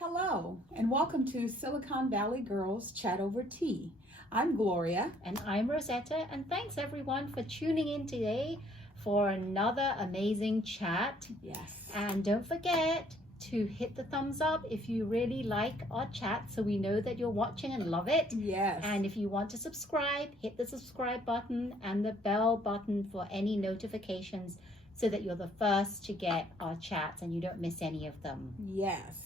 Hello, and welcome to Silicon Valley Girls Chat Over Tea. I'm Gloria. And I'm Rosetta, and thanks everyone for tuning in today for another amazing chat. Yes. And don't forget to hit the thumbs up if you really like our chat so we know that you're watching and love it. Yes. And if you want to subscribe, hit the subscribe button and the bell button for any notifications so that you're the first to get our chats and you don't miss any of them. Yes.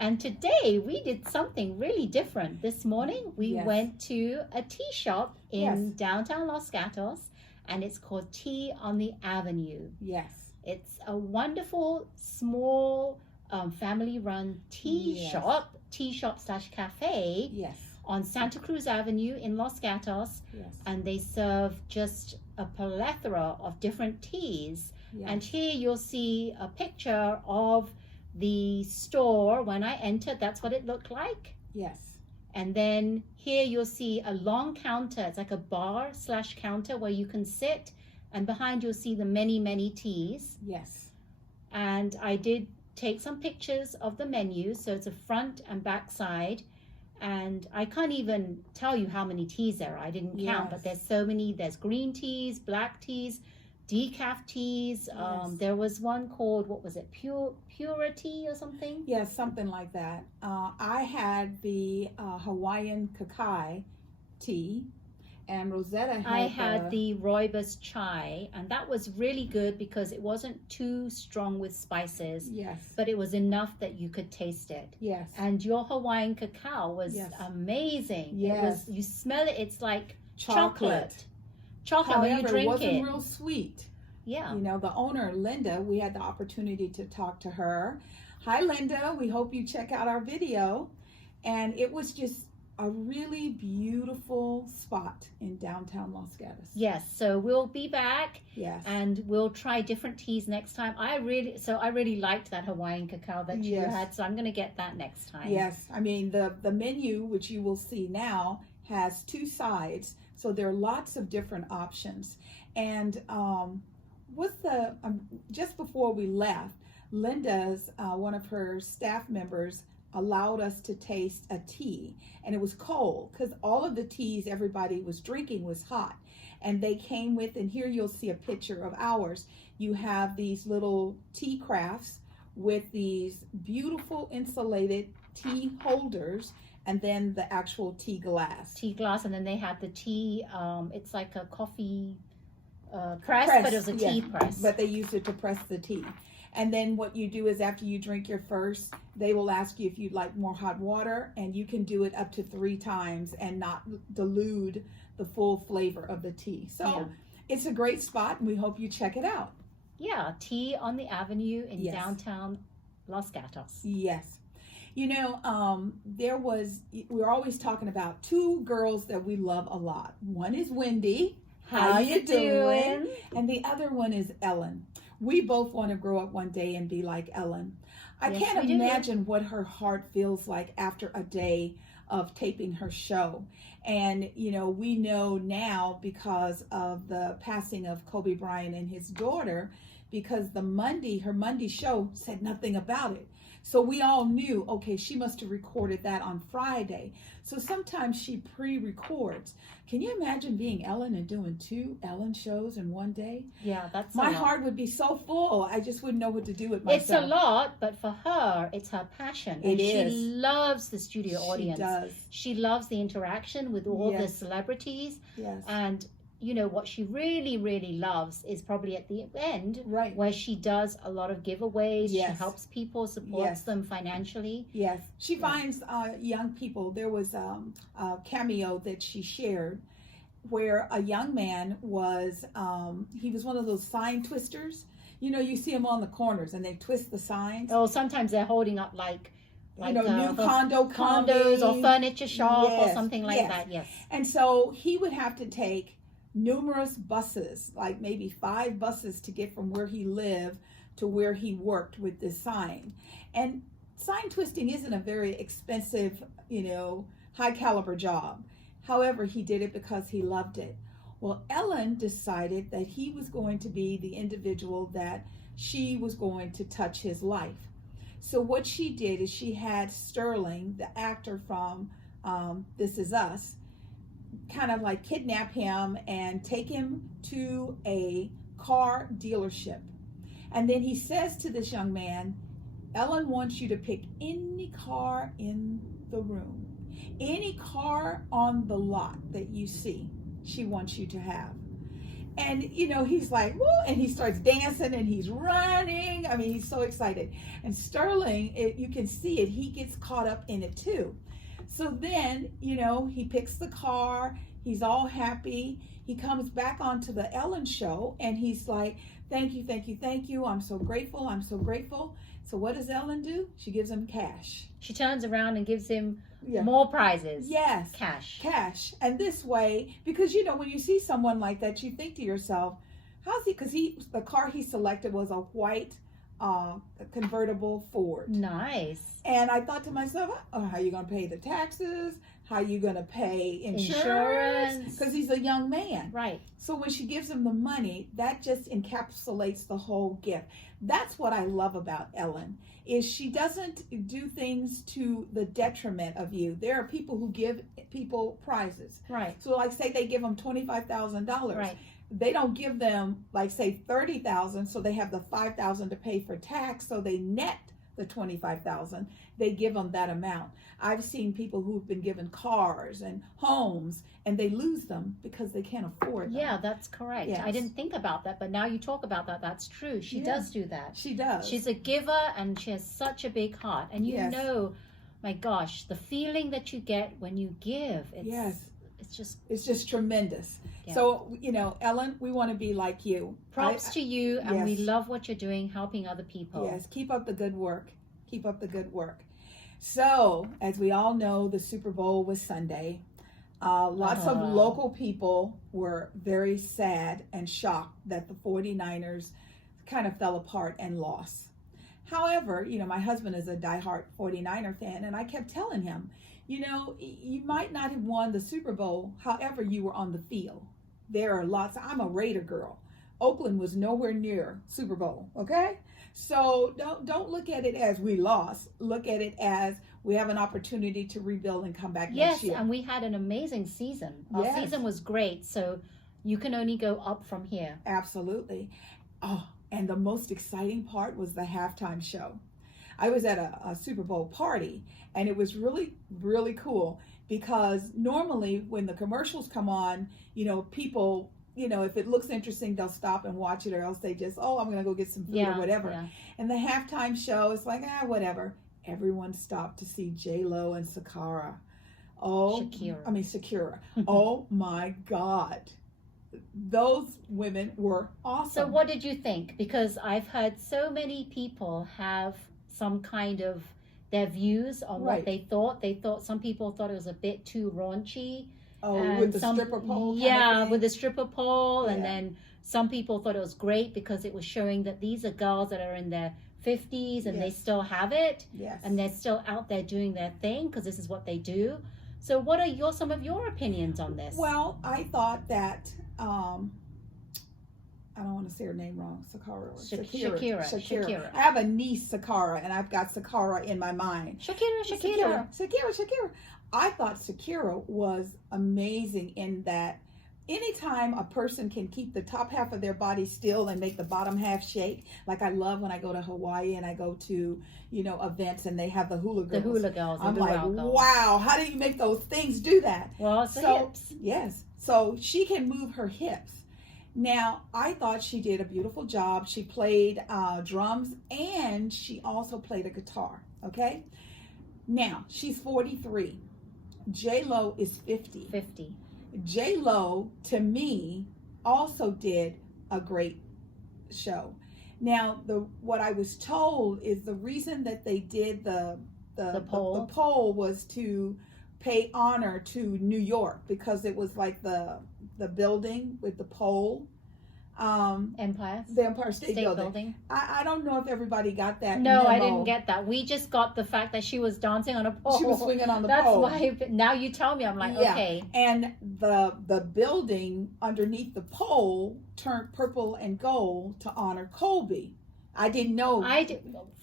And today we did something really different. This morning we went to a tea shop in downtown Los Gatos, and it's called Tea on the Avenue. Yes. It's a wonderful, small, family-run tea shop/cafe on Santa Cruz Avenue in Los Gatos. Yes. And they serve just a plethora of different teas. Yes. And here you'll see a picture of the store. When I entered, that's what it looked like. Yes. And then here you'll see a long counter. It's like a bar/counter where you can sit, and behind you'll see the many teas. Yes. And I did take some pictures of the menu, so it's a front and back side, and I can't even tell you how many teas there are. I didn't count, but there's so many. There's green teas, black teas, decaf teas. There was one called, what was it, Purity or something? Yes, something like that. I had the Hawaiian cacao tea, and Rosetta had the rooibos chai, and that was really good because it wasn't too strong with spices. Yes. But it was enough that you could taste it. Yes. And your Hawaiian cacao was amazing. Yes. You smell it, it's like chocolate. However, when you drink it wasn't real sweet. Yeah. You know, the owner, Linda, we had the opportunity to talk to her. Hi, Linda. We hope you check out our video. And it was just a really beautiful spot in downtown Los Gatos. Yes. So we'll be back. Yes. And we'll try different teas next time. I really liked that Hawaiian cacao that you had. So I'm going to get that next time. Yes. I mean, the menu, which you will see now, has two sides. So there are lots of different options. And just before we left, Linda's one of her staff members allowed us to taste a tea, and it was cold because all of the teas everybody was drinking was hot, and they came with, and here you'll see a picture of ours. You have these little tea crafts with these beautiful insulated tea holders, and then the actual tea glass, and then they have the tea. It's like a coffee press, but it was a tea press. But they used it to press the tea. And then what you do is after you drink your first, they will ask you if you'd like more hot water, and you can do it up to 3 times and not dilute the full flavor of the tea. So it's a great spot, and we hope you check it out. Yeah, Tea on the Avenue in downtown Los Gatos. Yes. You know, we're always talking about 2 girls that we love a lot. One is Wendy. How you doing? And the other one is Ellen. We both want to grow up one day and be like Ellen. I can't imagine what her heart feels like after a day of taping her show. And, you know, we know now because of the passing of Kobe Bryant and his daughter, because her Monday show said nothing about it. So we all knew, okay, she must have recorded that on Friday. So sometimes she pre-records. Can you imagine being Ellen and doing 2 Ellen shows in one day? Yeah, that's my heart would be so full. I just wouldn't know what to do with myself. It's a lot, but for her, it's her passion. And she loves the studio audience. She does. She loves the interaction with all the celebrities. Yes. And you know, what she really loves is probably at the end, right, where she does a lot of giveaways. Yes. She helps people, supports them financially. Yes. She finds young people. There was a cameo that she shared where a young man was, he was one of those sign twisters. You know, you see them on the corners and they twist the signs. Oh, sometimes they're holding up like you know, new condos or furniture shop or something like that. Yes. And so he would have to take numerous buses, like maybe 5 buses, to get from where he lived to where he worked with this sign. And sign twisting isn't a very expensive, you know, high caliber job. However, he did it because he loved it. Well, Ellen decided that he was going to be the individual that she was going to touch his life. So what she did is she had Sterling, the actor from This Is Us, kind of like kidnap him and take him to a car dealership. And then he says to this young man, Ellen wants you to pick any car in the room, any car on the lot that you see, she wants you to have. And, he's like, woo, and he starts dancing and he's running. I mean, he's so excited. And Sterling, you can see it, he gets caught up in it too. So then, he picks the car, he's all happy. He comes back onto the Ellen show and he's like, thank you, thank you, thank you. I'm so grateful, I'm so grateful. So what does Ellen do? She gives him cash. She turns around and gives him more prizes. Yes. Cash. And this way, because when you see someone like that, you think to yourself, how's he, because the car he selected was a white convertible Ford. Nice. And I thought to myself, how are you going to pay the taxes? How are you going to pay insurance? Because he's a young man. Right. So when she gives him the money, that just encapsulates the whole gift. That's what I love about Ellen, is she doesn't do things to the detriment of you. There are people who give people prizes. Right. So like say they give them $25,000. Right. They don't give them like say $30,000, so they have the $5,000 to pay for tax, so they net the $25,000. They give them that amount. I've seen people who've been given cars and homes and they lose them because they can't afford them. Yeah, that's correct. Yes. I didn't think about that, but now you talk about that, that's true. She does do that. She does. She's a giver and she has such a big heart. And my gosh, the feeling that you get when you give, it's just tremendous. Yeah. So, Ellen, we want to be like you. Props to you, and we love what you're doing, helping other people. Yes, keep up the good work. Keep up the good work. So, as we all know, the Super Bowl was Sunday. Lots of local people were very sad and shocked that the 49ers kind of fell apart and lost. However, my husband is a diehard 49er fan, and I kept telling him, you might not have won the Super Bowl, however, you were on the field. There are lots. I'm a Raider girl. Oakland was nowhere near Super Bowl, okay? So don't look at it as we lost. Look at it as we have an opportunity to rebuild and come back next year. Yes, and we had an amazing season. Our season was great, so you can only go up from here. Absolutely. Oh, and the most exciting part was the halftime show. I was at a Super Bowl party, and it was really, really cool because normally when the commercials come on, people, if it looks interesting, they'll stop and watch it, or else they just, I'm going to go get some food or whatever. Yeah. And the halftime show, it's like, whatever. Everyone stopped to see J-Lo and Shakira. Shakira. Oh my God. Those women were awesome. So what did you think? Because I've heard so many people have some kind of their views on what they thought. Some people thought it was a bit too raunchy. With the stripper pole? With the stripper pole. And then some people thought it was great because it was showing that these are girls that are in their 50s and they still have it. Yes. And they're still out there doing their thing because this is what they do. So what are some of your opinions on this? Well, I thought that, I don't want to say her name wrong. Shakira. I have a niece, Shakira, and I've got Shakira in my mind. Shakira. I thought Shakira was amazing in that anytime a person can keep the top half of their body still and make the bottom half shake, like I love when I go to Hawaii and I go to, events and they have the hula girls. The hula girls. I'm like, wow, how do you make those things do that? Well, it's the hips. Yes. So she can move her hips. Now, I thought she did a beautiful job. She played drums and she also played a guitar, okay? Now, she's 43. J-Lo is 50. J-Lo, to me, also did a great show. Now, what I was told is the reason that they did the poll was to pay honor to New York because it was like the building with the pole. The Empire State Building. I don't know if everybody got that. No, memo. I didn't get that. We just got the fact that she was dancing on a pole. She was swinging on the pole. That's why. Now you tell me, I'm like, okay. And the building underneath the pole turned purple and gold to honor Kobe. I didn't know.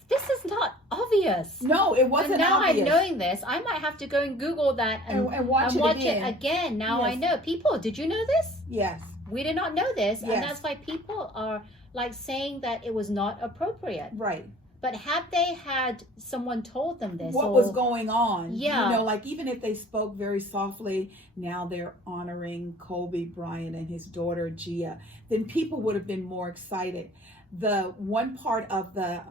This is not obvious. No, it wasn't now obvious. I'm knowing this. I might have to go and Google that and watch it again. Now I know. People, did you know this? Yes. We did not know this. Yes. And that's why people are like saying that it was not appropriate. Right. But had they had someone told them this, what was going on? Yeah. You know, like even if they spoke very softly, now they're honoring Kobe Bryant and his daughter Gia, then people would have been more excited. The one part of the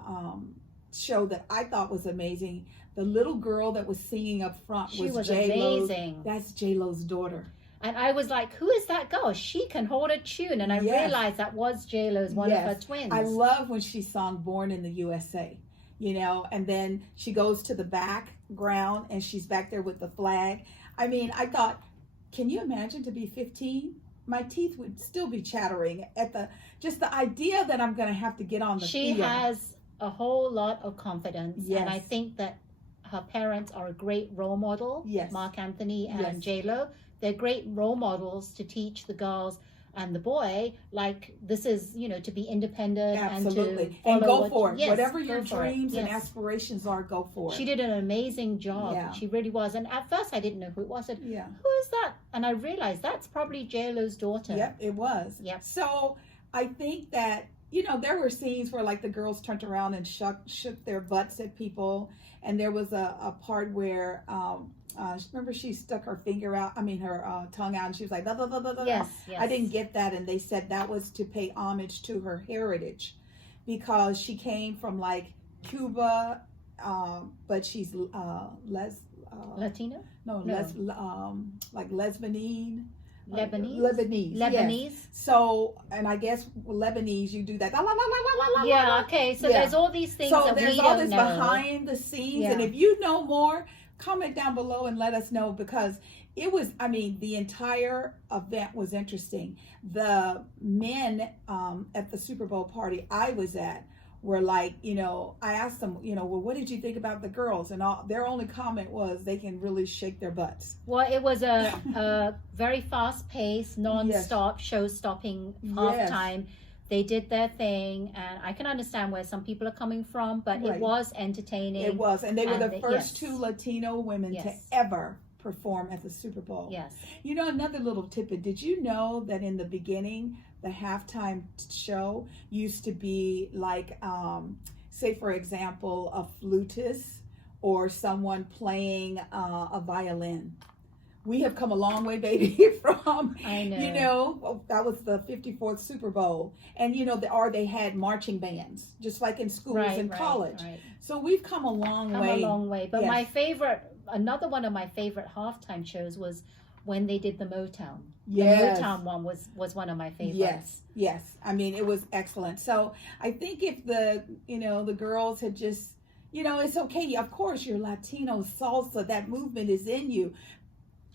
show that I thought was amazing, the little girl that was singing up front was J-Lo's. Amazing. That's J-Lo's daughter. And I was like, who is that girl? She can hold a tune. And I realized that was J-Lo's, one of her twins. I love when she sung Born in the USA, you know, and then she goes to the background and she's back there with the flag. I mean, I thought, can you imagine to be 15? My teeth would still be chattering at just the idea that I'm going to have to get on the field. She has a whole lot of confidence. Yes. And I think that her parents are a great role model. Yes. Mark Anthony and J-Lo. They're great role models to teach the girls and the boy, like, this is, you know, to be independent. Absolutely. And to go for it. Yes, whatever your dreams and aspirations are, go for it. She did an amazing job. Yeah. She really was. And at first I didn't know who it was. I said, who is that? And I realized that's probably J-Lo's daughter. Yep, it was. Yep. So I think that, you know, there were scenes where like the girls turned around and shook their butts at people. And there was a part where, remember she stuck her finger out, her tongue out, and she was like, blah, blah, blah, blah, blah. Yes. I didn't get that. And they said that was to pay homage to her heritage because she came from like Cuba, but she's Latino? No. Like Lebanese. Lebanese. Yes. So, and I guess Lebanese, you do that. Yeah, okay. So there's all these things that we don't know. So there's all this behind the scenes. And if you know more, comment down below and let us know, because it was, the entire event was interesting. The men at the Super Bowl party I was at were like, I asked them, well, what did you think about the girls? And their only comment was they can really shake their butts. Well, it was a very fast-paced, non-stop, show-stopping halftime. They did their thing, and I can understand where some people are coming from, but it was entertaining. It was, and they were the first two Latino women to ever perform at the Super Bowl. Yes. Another little tidbit. Did you know that in the beginning, the halftime show used to be like, say for example, a flutist or someone playing a violin? We have come a long way, baby, from, that was the 54th Super Bowl. And, they had marching bands, just like in schools and college. Right. So we've come a long way. But another one of my favorite halftime shows was when they did the Motown. Yes. The Motown one was one of my favorites. Yes. It was excellent. So I think if the girls had just, it's okay. Of course, your Latino salsa, that movement is in you.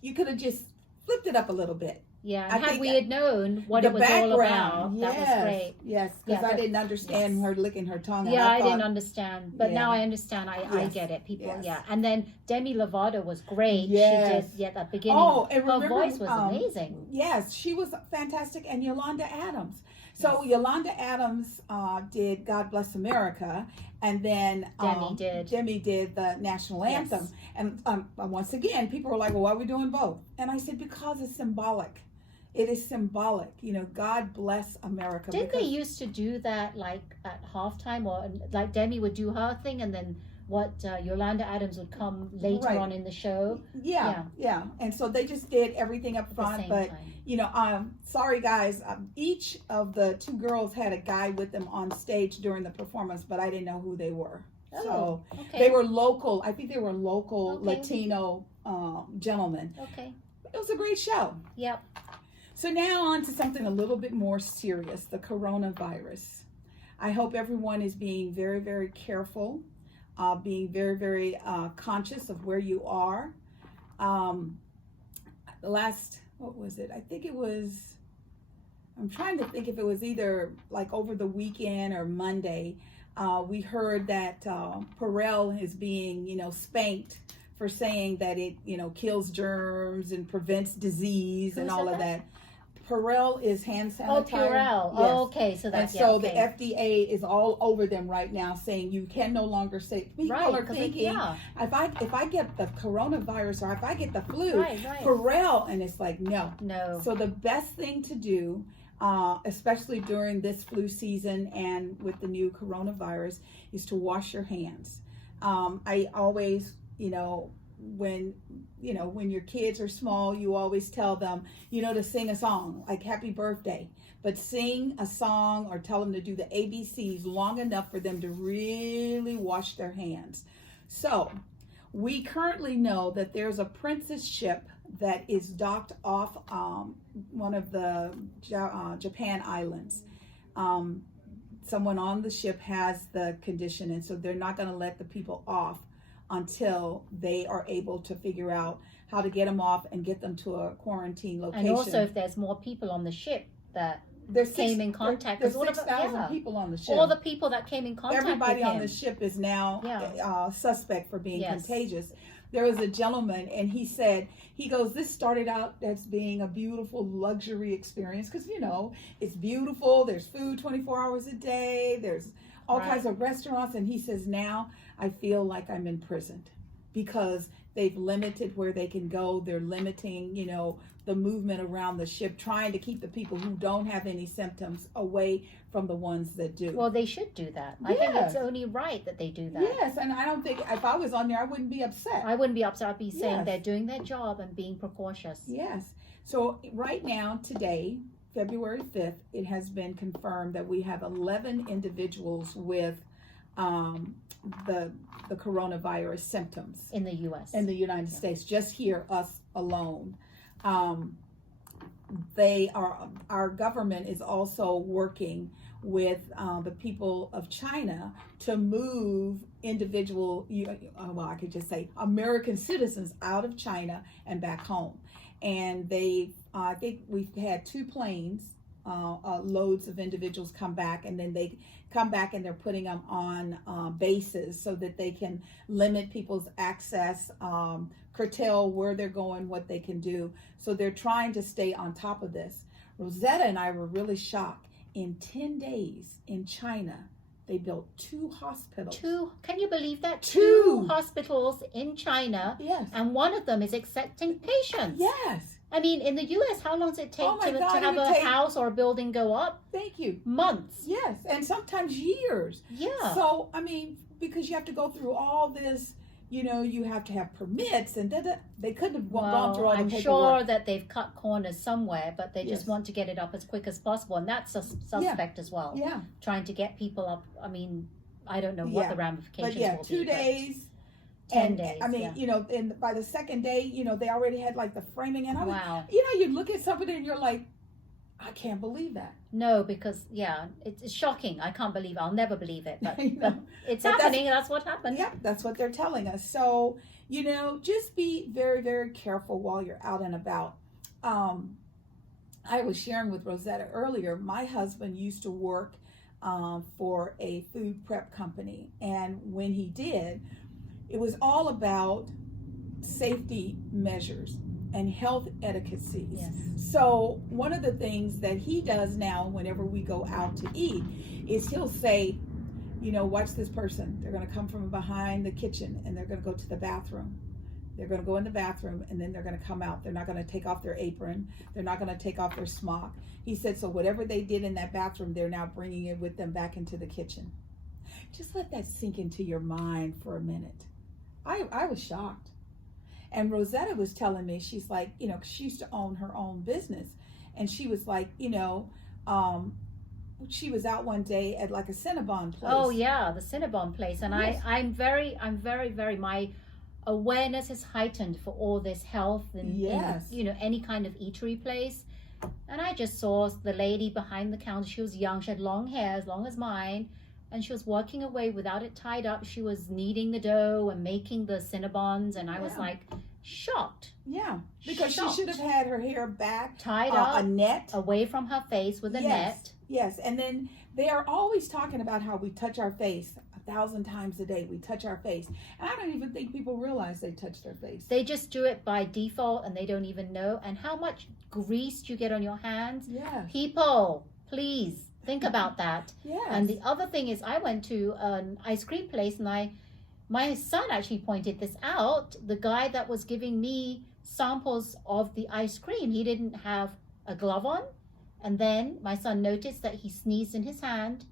You could have just flipped it up a little bit. Yeah, and had we had known what it was all about, that was great. Yes, because I didn't understand her licking her tongue out. Yeah, I didn't understand. But now I understand. I get it. People, And then Demi Lovato was great. Yes. She did, at the beginning. Oh, and her voice was amazing. Yes, she was fantastic. And Yolanda Adams. So Yolanda Adams did God Bless America, and then Demi did the national anthem. Yes. And once again, people were like, well, why are we doing both? And I said, because it's symbolic. It is symbolic. God bless America. Didn't they used to do that like at halftime, or like Demi would do her thing and then Yolanda Adams would come later on in the show? Yeah. And so they just did everything up front. But, sorry guys, each of the two girls had a guy with them on stage during the performance, but I didn't know who they were. So they were local. I think they were local Latino gentlemen. Okay. It was a great show. Yep. So now on to something a little bit more serious, the coronavirus. I hope everyone is being very, very careful, being very, very conscious of where you are. What was it? I think it was, I'm trying to think if it was either like over the weekend or Monday. We heard that Pharrell is being, spanked for saying that it, kills germs and prevents disease and all of that. Purell is hand sanitizer. Oh, Purell. Yes. Oh, okay, so that's and so okay. the FDA is all over them right now, saying you can no longer say. People are thinking, if I get the coronavirus or if I get the flu, Purell, and it's like no. So the best thing to do, especially during this flu season and with the new coronavirus, is to wash your hands. I always, when your kids are small, you always tell them, to sing a song like happy birthday, but sing a song or tell them to do the ABCs long enough for them to really wash their hands. So we currently know that there's a princess ship that is docked off one of the Japan islands. Someone on the ship has the condition, and so they're not going to let the people off until they are able to figure out how to get them off and get them to a quarantine location. And also, if there's more people on the ship that came in contact, there's 6,000 people on the ship. All the people that came in contact Everybody with him. on the ship is now suspect for being contagious. There was a gentleman, and he goes, this started out as being a beautiful luxury experience because, it's beautiful. There's food 24 hours a day. There's all kinds of restaurants. And he says, now I feel like I'm imprisoned because they've limited where they can go. They're limiting, the movement around the ship, trying to keep the people who don't have any symptoms away from the ones that do. Well, they should do that. I think it's only right that they do that. Yes, and I don't think, if I was on there, I wouldn't be upset. I wouldn't be upset. I'd be saying they're doing their job and being precautious. Yes. So right now, today, February 5th, it has been confirmed that we have 11 individuals with the coronavirus symptoms. In the U.S. In the United States, just here, us alone. Our government is also working with the people of China to move I could just say American citizens out of China and back home. And I think we've had 2 planes, loads of individuals come back, and then they come back and they're putting them on bases so that they can limit people's access, curtail where they're going, what they can do. So they're trying to stay on top of this. Rosetta and I were really shocked. In 10 days in China, they built 2 hospitals. 2? Can you believe that? 2 hospitals in China. Yes. And one of them is accepting patients. Yes. I mean, in the U.S., how long does it take to have a house or a building go up? Thank you. Months. Yes, and sometimes years. Yeah. So, I mean, because you have to go through all this, you have to have permits, and they couldn't have gone through all the paperwork. I'm sure that they've cut corners somewhere, but they just want to get it up as quick as possible, and that's a suspect as well. Yeah. Trying to get people up. I mean, I don't know what the ramifications will be. 2 days. 10 days. I mean, and by the second day, they already had like the framing, and wow. You look at somebody and you're like, I can't believe that. No, because it's shocking. I can't believe. I'll never believe it. But it's happening. That's what happened. Yeah, that's what they're telling us. So just be very, very careful while you're out and about. I was sharing with Rosetta earlier. My husband used to work for a food prep company, and when he did, it was all about safety measures and health etiquettes. Yes. So one of the things that he does now whenever we go out to eat is he'll say, watch this person. They're going to come from behind the kitchen and they're going to go to the bathroom. They're going to go in the bathroom and then they're going to come out. They're not going to take off their apron. They're not going to take off their smock. He said, so whatever they did in that bathroom, they're now bringing it with them back into the kitchen. Just let that sink into your mind for a minute. I was shocked. And Rosetta was telling me, she's like, 'cause she used to own her own business. And she was like, she was out one day at like a Cinnabon place. Oh yeah, the Cinnabon place. And yes. I'm very, my awareness is heightened for all this health and, any kind of eatery place. And I just saw the lady behind the counter. She was young. She had long hair, as long as mine. And she was working away without it tied up. She was kneading the dough and making the Cinnabons. And I was like shocked. Yeah, because she should have had her hair back. Tied up. A net. Away from her face with a net. Yes, and then they are always talking about how we touch our face 1,000 times a day. We touch our face. And I don't even think people realize they touch their face. They just do it by default and they don't even know. And how much grease do you get on your hands? Yeah. People, please think about that. Yes. And the other thing is, I went to an ice cream place and my son actually pointed this out. The guy that was giving me samples of the ice cream, he didn't have a glove on. And then my son noticed that he sneezed in his hand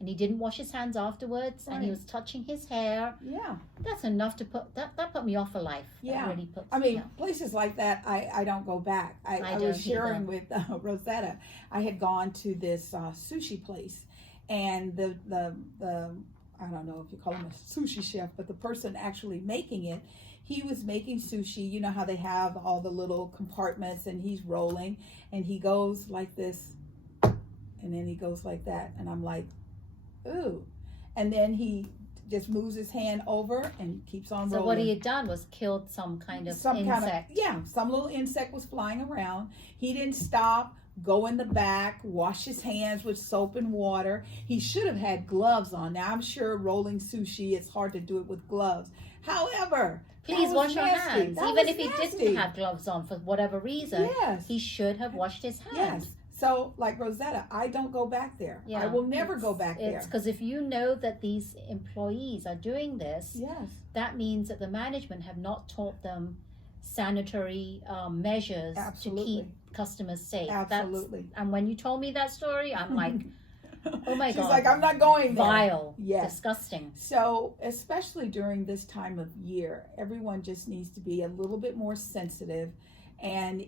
and he didn't wash his hands afterwards, and he was touching his hair. Yeah. That's enough to that put me off for life. Yeah. That really puts I mean, me off. Places like that, I don't go back. I was sharing with Rosetta. I had gone to this sushi place, and the I don't know if you call him a sushi chef, but the person actually making it, he was making sushi. You know how they have all the little compartments, and he's rolling, and he goes like this, and then he goes like that, and I'm like, ooh. And then he just moves his hand over and keeps on rolling. So what he had done was killed some kind of insect. Some little insect was flying around. He didn't stop, go in the back, wash his hands with soap and water. He should have had gloves on. Now, I'm sure rolling sushi, it's hard to do it with gloves. However, please wash your hands. Even if he didn't have gloves on for whatever reason, he should have washed his hands. Yes. So, like Rosetta, I don't go back there. Yeah, I will never go back there. It's because if you know that these employees are doing this, that means that the management have not taught them sanitary measures to keep customers safe. Absolutely. And when you told me that story, I'm like, oh my God. She's like, I'm not going there. Vile. Yes. Disgusting. So, especially during this time of year, everyone just needs to be a little bit more sensitive. And,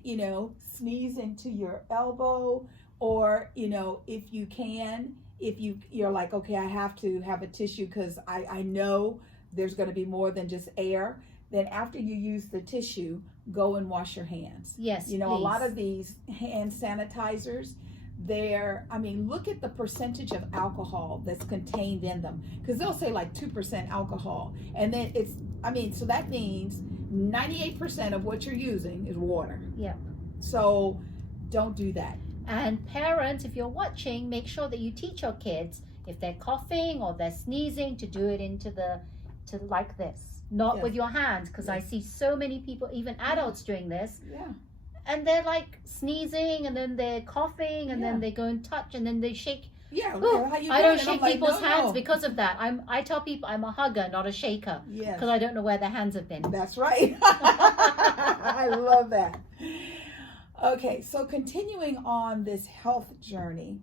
sneeze into your elbow, or, if you can, you're like, okay, I have to have a tissue because I know there's going to be more than just air. Then after you use the tissue, go and wash your hands. Yes, a lot of these hand sanitizers, look at the percentage of alcohol that's contained in them, because they'll say like 2% alcohol. And then so that means 98% of what you're using is water. Yeah. So don't do that. And parents, if you're watching, make sure that you teach your kids, if they're coughing or they're sneezing, to do it to like this, not with your hands, because I see so many people, even adults, doing this. Yeah. And they're like sneezing, and then they're coughing, and then they go and touch, and then they shake. Yeah, I don't shake people's hands because of that. I tell people I'm a hugger, not a shaker, because I don't know where their hands have been. That's right. I love that. Okay, so continuing on this health journey,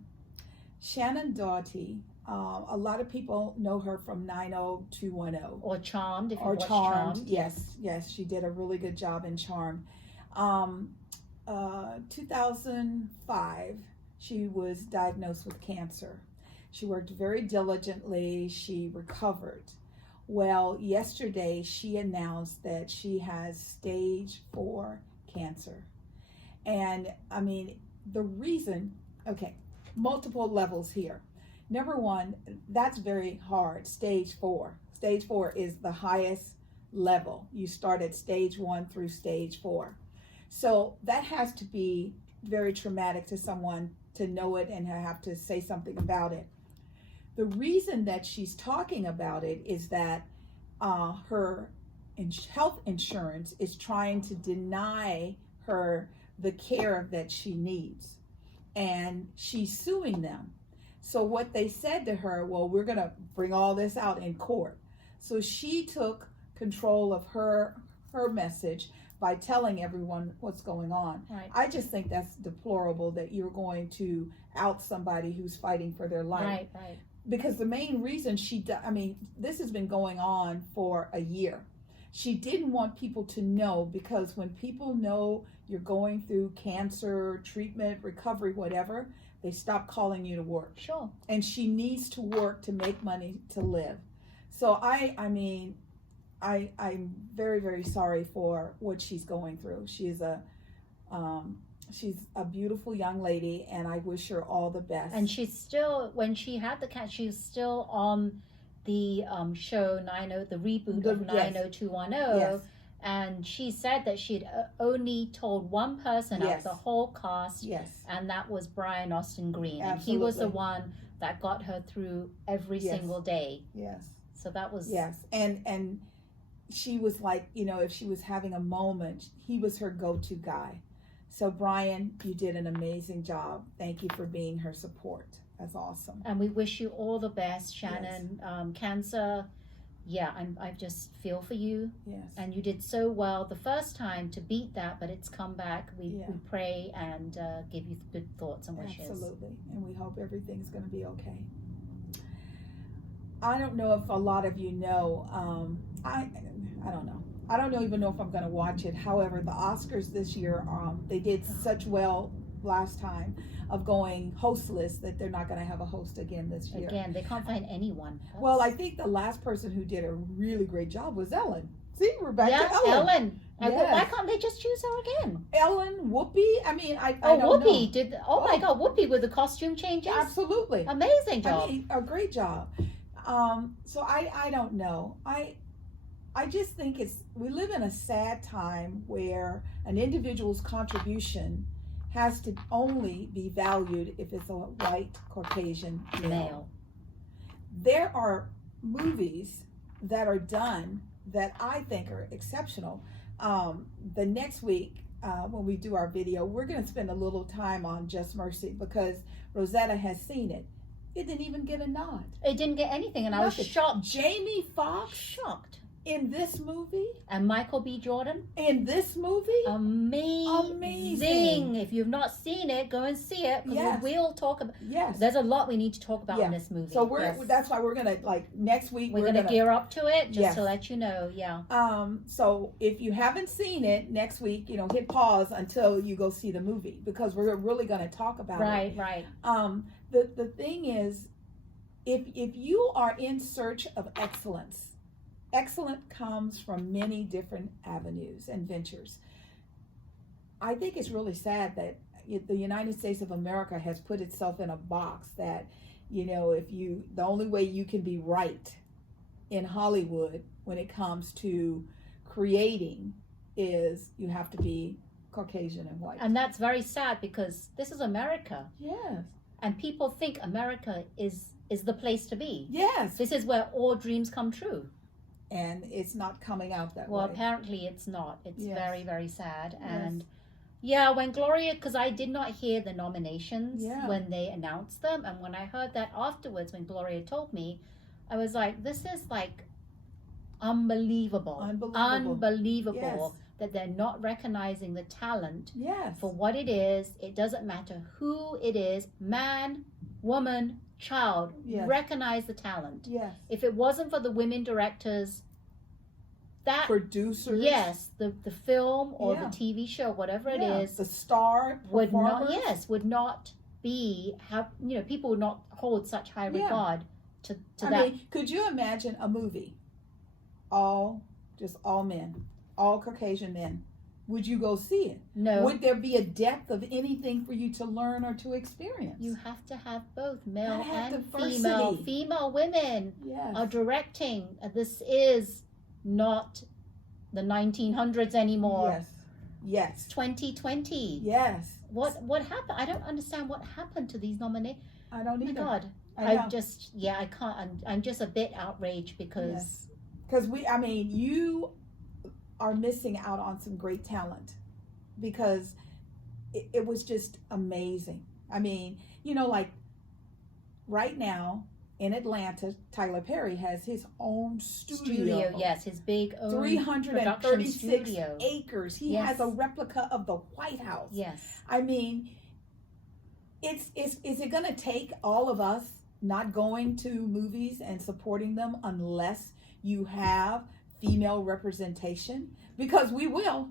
Shannon Doughty, a lot of people know her from 90210. Or Charmed, if you watch Charmed. Yes, she did a really good job in Charmed. 2005, she was diagnosed with cancer. She worked very diligently. She recovered. Well, yesterday she announced that she has stage 4 cancer. And the reason, multiple levels here. Number one, that's very hard. Stage 4. Stage 4 is the highest level. You start at stage 1 through stage 4. So that has to be very traumatic to someone to know it and have to say something about it. The reason that she's talking about it is that her health insurance is trying to deny her the care that she needs, and she's suing them. So what they said to her, well, we're going to bring all this out in court. So she took control of her message by telling everyone what's going on. Right. I just think that's deplorable that you're going to out somebody who's fighting for their life. Right. Because the main reason this has been going on for a year. She didn't want people to know, because when people know you're going through cancer, treatment, recovery, whatever, they stop calling you to work. Sure. And she needs to work to make money to live. So I'm very, very sorry for what she's going through. She's a beautiful young lady, and I wish her all the best. And she's still, when she had the cancer, she's still on the show the reboot of 90210. Yes. And she said that she'd only told one person out of the whole cast, and that was Brian Austin Green. Absolutely. And he was the one that got her through every single day. Yes. So that was and she was like, if she was having a moment, he was her go-to guy. So Brian, you did an amazing job. Thank you for being her support. That's awesome. And we wish you all the best, Shannon. Yes. Cancer, I just feel for you. Yes. And you did so well the first time to beat that, but it's come back. We pray and give you good thoughts and wishes. Absolutely. And we hope everything's going to be okay. I don't know if a lot of you know, I don't know. I don't even know if I'm going to watch it. However, the Oscars this year, they did such well last time of going hostless that they're not going to have a host again this year. Again, they can't find anyone. Well, I think the last person who did a really great job was Ellen. See, we're back to Ellen. Yes. Why can't they just choose her again? Ellen, Whoopi. I mean, I don't Whoopi know. My God, Whoopi with the costume changes. Absolutely, amazing job. I mean, a great job. So I don't know. I just think we live in a sad time where an individual's contribution has to only be valued if it's a white Caucasian male. There are movies that are done that I think are exceptional. The next week, when we do our video, we're going to spend a little time on Just Mercy because Rosetta has seen it. It didn't even get a nod. It didn't get anything, and I was shocked. Jamie Foxx shocked. In this movie, and Michael B. Jordan in this movie, amazing. If you've not seen it, go and see it. Because we will talk about. Yes, there's a lot we need to talk about in this movie. So that's why we're gonna next week. We're gonna gear up to it just to let you know. Yeah. So if you haven't seen it, next week, hit pause until you go see the movie because we're really gonna talk about it. Right. The thing is, if you are in search of excellence. Excellent comes from many different avenues and ventures. I think it's really sad that the United States of America has put itself in a box that, the only way you can be right in Hollywood when it comes to creating is you have to be Caucasian and white. And that's very sad because this is America. Yes. And people think America is the place to be. Yes. This is where all dreams come true. And it's not coming out that way. Well, apparently it's not. It's very, very sad. And when Gloria, because I did not hear the nominations when they announced them. And when I heard that afterwards, when Gloria told me, I was like, this is like unbelievable. Unbelievable that they're not recognizing the talent for what it is. It doesn't matter who it is, man, woman, child, recognize the talent. Yes. If it wasn't for the women directors, that producers, the film or the TV show, whatever it is, the star would not be people would not hold such high regard to that. I mean, could you imagine a movie, all men, all Caucasian men? Would you go see it? No. Would there be a depth of anything for you to learn or to experience? You have to have both male and diversity. female. Female women are directing. This is not the 1900s anymore. Yes. It's 2020. Yes. What happened? I don't understand what happened to these nominations. I don't either. Oh my God. I can't. I'm just a bit outraged because you are missing out on some great talent because it was just amazing. I mean, right now in Atlanta, Tyler Perry has his own studio. Yes, his big own 336 acres. He has a replica of the White House. Yes. I mean, is it going to take all of us not going to movies and supporting them unless you have female representation? Because we will,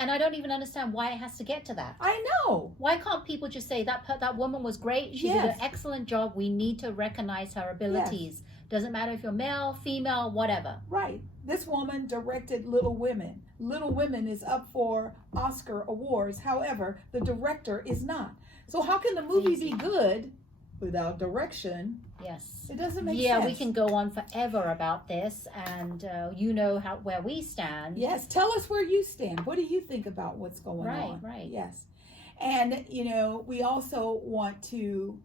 and I don't even understand why it has to get to that. I know. Why can't people just say that woman was great? She did an excellent job. We need to recognize her abilities. Doesn't matter if you're male, female, whatever. Right. This woman directed Little Women. Little Women is up for Oscar awards. However, the director is not. So how can the movie be good without direction? Yes. It doesn't make sense. Yeah, we can go on forever about this, and where we stand. Yes, tell us where you stand. What do you think about what's going on? Right. Yes. And, we also want to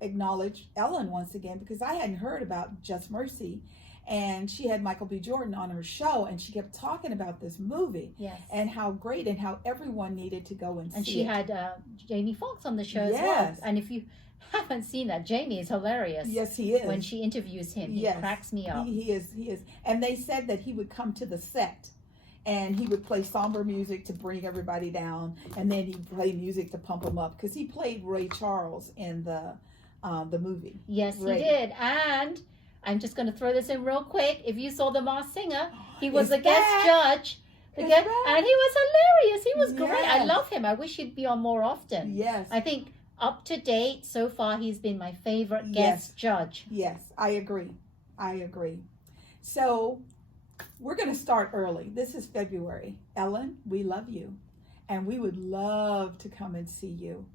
acknowledge Ellen once again, because I hadn't heard about Just Mercy. And she had Michael B. Jordan on her show, and she kept talking about this movie. Yes. And how great and how everyone needed to go and see it. And she had Jamie Foxx on the show as well. And if you haven't seen that, Jamie is hilarious. Yes, he is. When she interviews him, he cracks me up. He is. And they said that he would come to the set and he would play somber music to bring everybody down, and then he'd play music to pump them up, because he played Ray Charles in the movie. Yes, Ray. He did. And I'm just going to throw this in real quick. If you saw The Masked Singer, he was a guest judge. And he was hilarious. He was great. I love him. I wish he'd be on more often. Yes. I think up to date, so far, he's been my favorite guest judge. Yes, I agree. So we're going to start early. This is February. Ellen, we love you. And we would love to come and see you.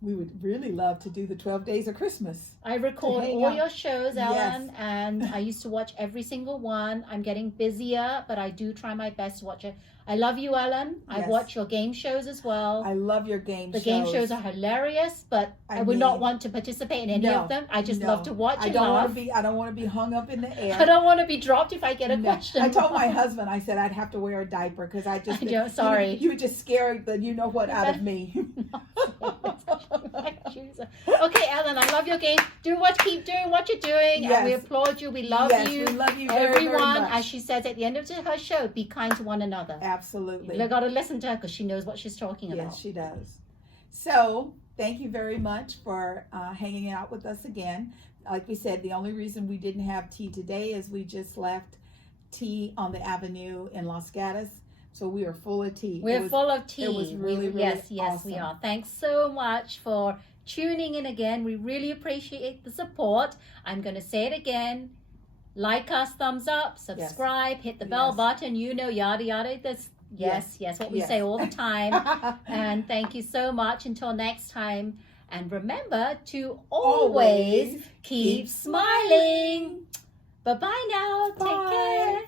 We would really love to do the 12 Days of Christmas. I record all your shows, Ellen, and I used to watch every single one. I'm getting busier, but I do try my best to watch it. I love you, Ellen. I watch your game shows as well. I love your game shows. The game shows are hilarious, but I would not want to participate in any of them. I just love to watch and laugh. I don't want to be hung up in the air. I don't want to be dropped if I get a question. I told my husband, I said I'd have to wear a diaper, because I just... sorry. You would just scare the you-know-what out of me. Okay, Ellen, I love your game. Keep doing what you're doing, and we applaud you. We love you. We love you Everyone, very much. as she says at the end of her show, be kind to one another. Absolutely. You've got to listen to her, because she knows what she's talking about. Yes, she does. So, thank you very much for hanging out with us again. Like we said, the only reason we didn't have tea today is we just left tea on the avenue in Los Gatos. So we are full of tea. We're full of tea. It was really yes, awesome. We are. Thanks so much for tuning in again. We really appreciate the support. I'm going to say it again. Like us, thumbs up, subscribe, hit the bell button, yada, yada. Yes, what we say all the time. And thank you so much. Until next time. And remember to always keep smiling. Bye-bye now. Bye. Take care.